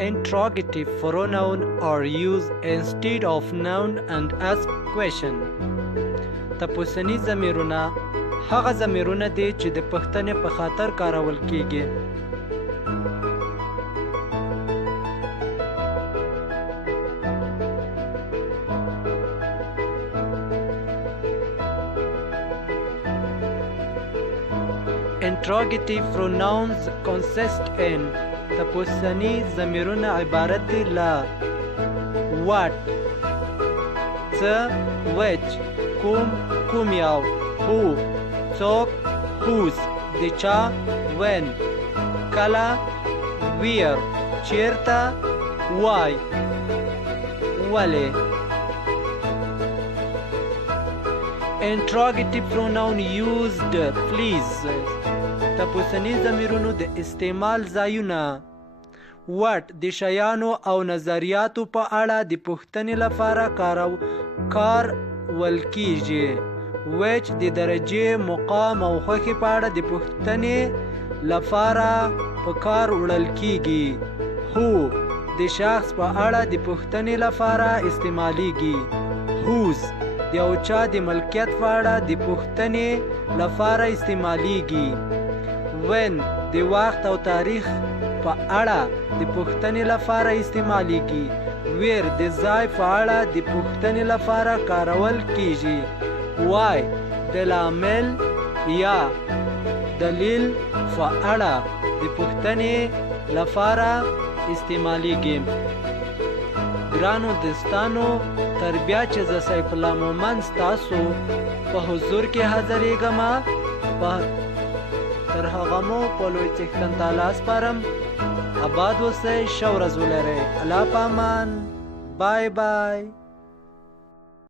interrogative pronoun are used instead of noun and ask question. تپوسنی ضمیرونه هغه ضمیرونه دي چې د پوښتنې په خاطر کارول کیږي. Interrogative pronouns consist in تپوسنی ضمیرونه عبارت دي له what څه which کوم کوم یو who څوک whose د چا when کله where چیرته why ولې. Interrogative pronoun used please تپوسنی ضمیرونو د استعمال ځایونه what د شیانو او نظریاتو په اړه د پوښتنې لپاره کارول کیږي. which د درجې مقام او خوښې په اړه د پوښتنې لپاره په کار وړل کیږي. who د شخص په اړه د پوښتنې لپاره استعمالیږي. whose د یو چا د ملکیت په اړه د پوښتنې لپاره استعمالیږي. when د وخت او تاریخ په اړه د پوښتنې لپاره استعمالیږي. where د ځای په اړه د پوښتنې لپاره کارول کیږي. why د لامل یا دلیل په اړه د پوښتنې لپاره استعمالیږي. ګرانو دوستانو تر بیا چې زه سیف الله مومند ستاسو په حضور کې حاضرېږم تر هغه مو په لوی څښتن تعالی سپارم. آباد اوسئ، ښه ورځ ولرئ. الله په امان. بای بای.